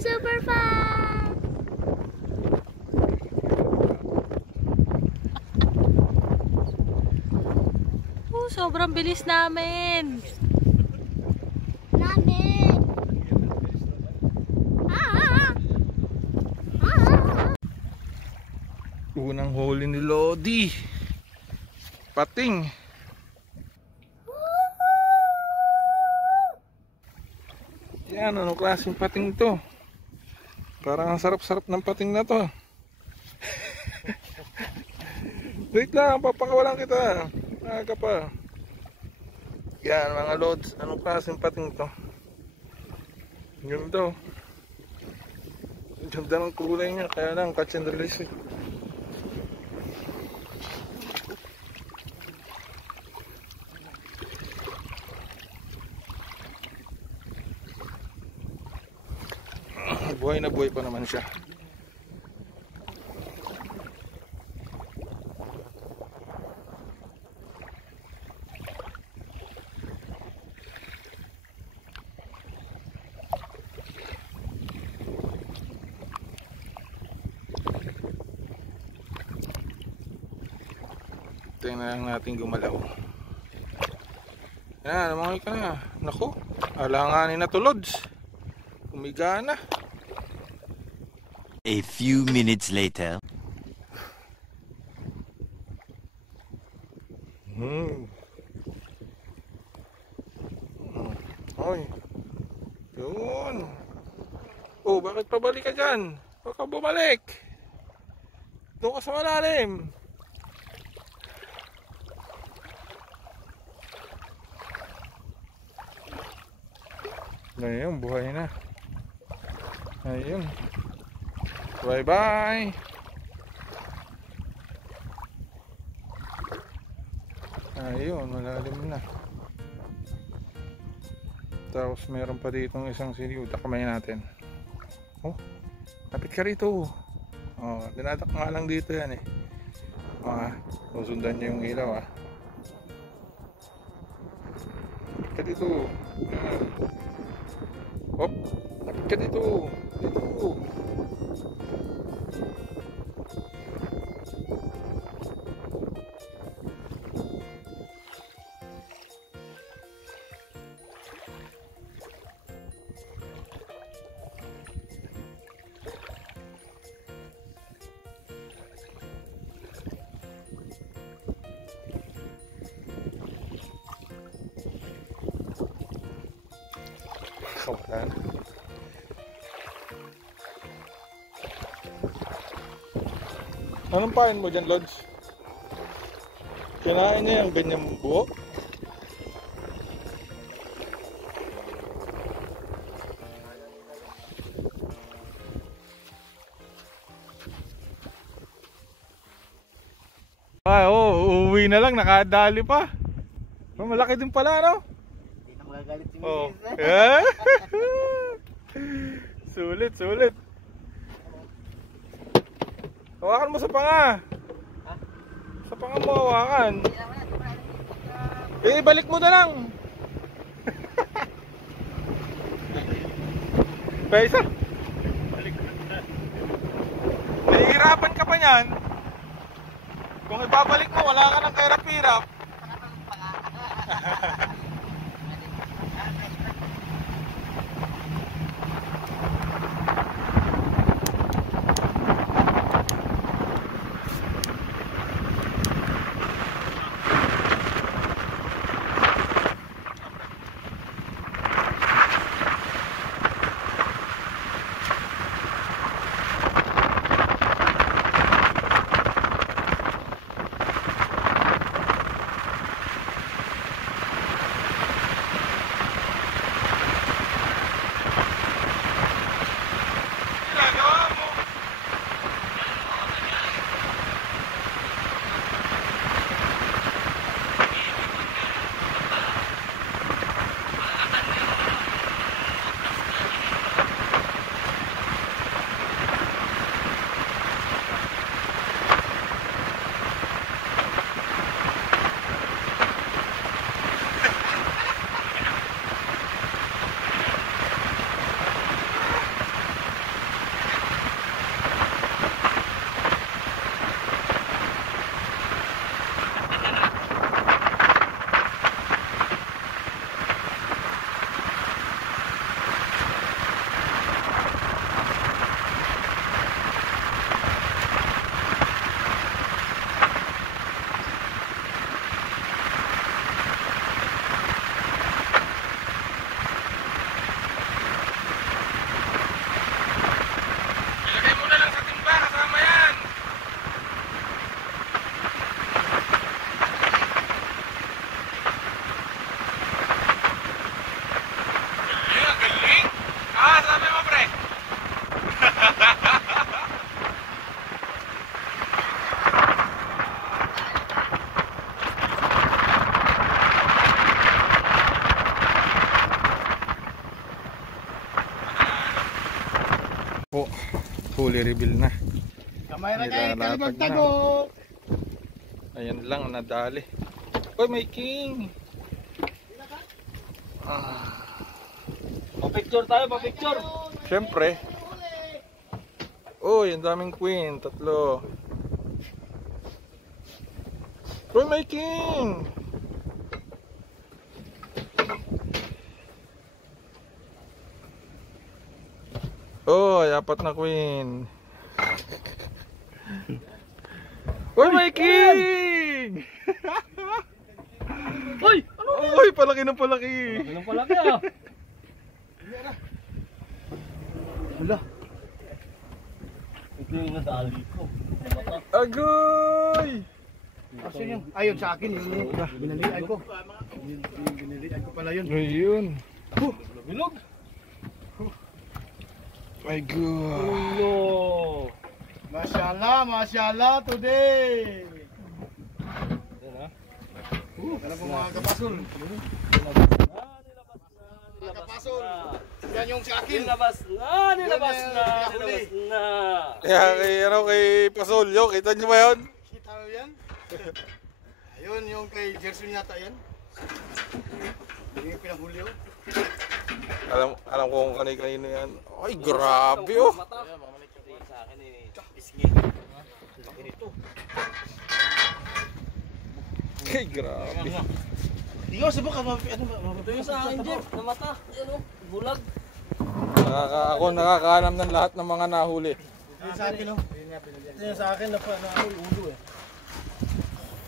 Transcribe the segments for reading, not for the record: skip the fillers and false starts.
super fun! Sobrang bilis namin. Unang huli ni Lodi. Pating. Yan, anong klaseng pating to? Parang ang sarap-sarap ng pating na to. Wait lang, papakawalan kita. Aga pa. Yan mga lods, anong klaseng pating to? Ganda. Ganda ng kulay niya, kaya lang catch and release. Buhay na buhay pa naman siya. Tingnan lang natin gumalaw. Yan, lumangoy ka na. Naku, alanganin na to, Lods. Umiga na. A few minutes later. Oy. Yun. Oh, bakit pabalik ka dyan? Huwag ka bumalik. Doon ka sa malalim. Ayun, buhay na. Ayun. Bye bye. Ayun, malalim na. Tapos meron pa ditong isang siliw. Takamay natin. Oh, kapit ka rito. Oh, dinadak nga lang dito yan eh. Susundan niyo yung ilaw ah. Kapit ka dito. Hop, kapit ka dito. Dito. Wala na. Anong pain mo dyan, Lods? Kinain niya yung ganyang buhok? Ay, oh, uuwi na lang, nakadali pa. Malaki din pala, no? Magagalit si Oh. Sulit, sulit. Hawakan mo sa panga. Sa panga mo hawakan. Eh, balik mo na lang. Paisa. Balik mo na. Nahihirapan ka pa niyan. Kung ibabalik mo, wala ka ng kahirap-hirap. po. Fully reveal na. Kamay na kayo, Nilalatag kalimagtago. Ayan lang, nadali. Uy, may king! Pa-picture tayo, pa-picture. Siyempre. Uy, ang daming queen. 3. Uy, may king! Oh, 4 na queen. Uy, may king! Uy! Ano? Uy, palaki ng palaki. Ganun pala kaya. Hala. Ito yung nadali ko. Agoy! Asan yun? Ayun sa akin, yung binalian ko. Yung binalian ko pala yun. Ayun. Bilog. My God. Ulo. Mashallah, mashallah today. Yan ha. Alam mo mga kapasol. Mga kapasol. Yan yung sa akin. Nilabas na. Nilabas na. Nilabas na. Kaya kay Pasolyo, kita niyo ba yun? Kita mo yan? Ayun, yung kay Gerson yata yan. Yung pinahuli oh. Alam ko kung kanino yan. Ay, grabe oh. Mata. Sa akin eh. Pisngi. Laki nito. Ay, grabe. Ikaw, sabok ka. Ito yung sa akin, Jeff. Na mata. Yan o. Bulag. Ako nakakaanam ng lahat ng mga nahuli. Yung sa akin oh. Ito yung sa akin na ulo eh.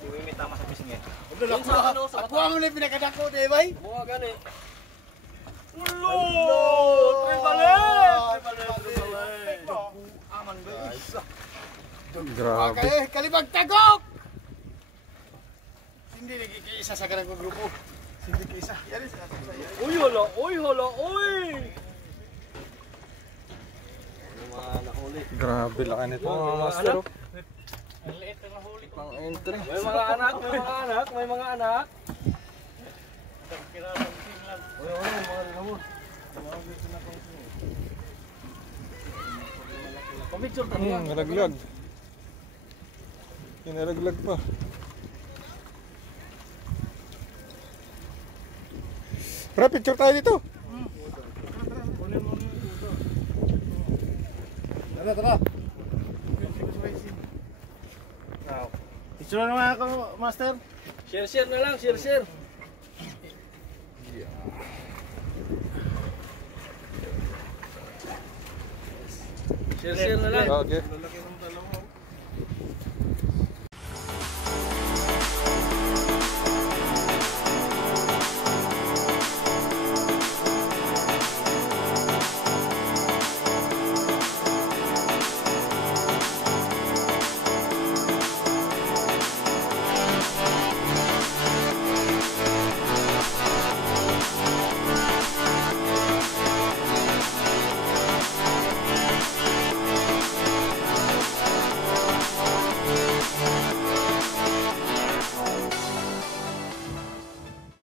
Yung may tama sa pisngi. Yung sa akin oh. Ako ang muna pinakadako, di ba? Mga gani. Ulo! Tribalik! Tribalik! Aman ba? Grabe. Okay, kalibagtagok! Hindi nagkikiisa sa kanang grupo. Hindi kiisa. Yan is Uy, hala! Uy, hala! Uy! Yung mga nahuli. Grabe laki nito mga master. Oh. Ang liit na nahuli ko. Pang entry. May mga anak, may mga anak, may mga anak. Picture tayo. Nalaglag. Kinalaglag pa. Pre, picture tayo dito. Tara, tara. Picture naman ako, master. Share na lang, share. Share na lang. Okay.